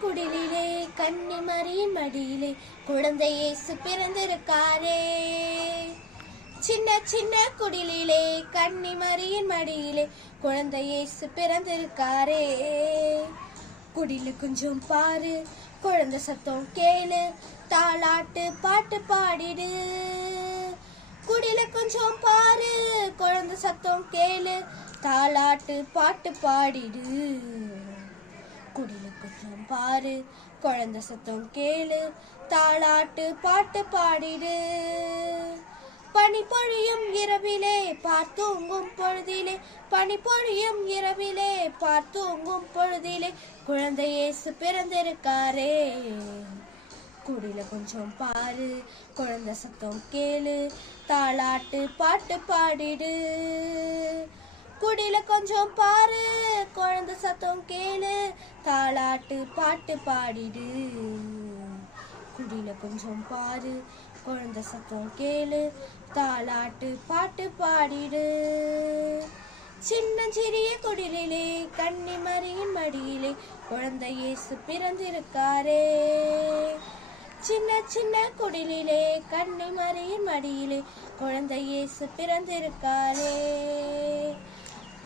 குடிலே கன்னி மறியின் மடியிலே குழந்தை இயேசு பிறந்திருக்காரே. சின்ன சின்ன குடிலே கன்னி மறியின் மடியிலே குழந்தை இயேசு பிறந்திருக்காரே. குடிலு கொஞ்சம் பாரு குழந்தை சத்தம் கேளு தாளாட்டு பாட்டு பாடிடு. குடில கொஞ்சம் பாரு குழந்தை சத்தம் கேளு தாளாட்டு பாட்டு பாடிடு. குடில கொஞ்சம் பாரு. குழந்தை சத்தம் கேளு. தாளாட்டு பாட்டு பாடிடு. பனி பொழியும் இரவிலே பார்த்தூங்கும் பொழுதிலே. பனி பொழியும் இரவிலே பார்த்தூங்கும் பொழுதிலே. குழந்தை இயேசு பிறந்திருக்காரே. குடில கொஞ்சம் பாரு. குழந்தை சத்தம் கேளு. தாளாட்டு பாட்டு பாடிடு. குடில கொஞ்சம் பாரு குழந்தை சத்தம் கேளு தாளாட்டு பாட்டு பாடிடு. குடில கொஞ்சம் பாரு குழந்தை சத்தம் கேளு தாளாட்டு பாட்டு பாடிடு. சின்ன சிறிய குடிலிலே கன்னிமரியின் மடியிலே குழந்தை இயேசு பிறந்திருக்காரே. சின்ன சின்ன குடிலிலே கன்னிமரியின் மடியிலே குழந்தை இயேசு பிறந்திருக்காரே.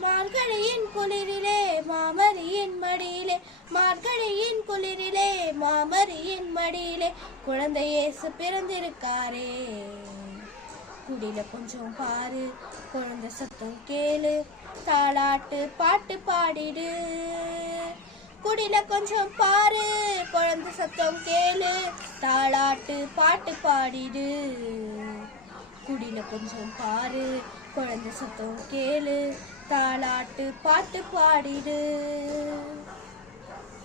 மார்கழியின் குளிரிலே மாமரியின் மடியிலே மார்கழியின் குளிரிலே மாமரியின் மடியிலே குழந்தை இயேசு பிறந்திருக்காரே. குடியில கொஞ்சம் பாரு குழந்தை சத்தம் கேளு தாளாட்டு பாட்டு பாடிடு. குடியில கொஞ்சம் பாரு குழந்தை சத்தம் கேளு தாளாட்டு பாட்டு பாடிடு. கொஞ்சம் பாரு. குழந்தை சத்தம் கேளு. தாளாட்டு பாட்டு பாடிடு.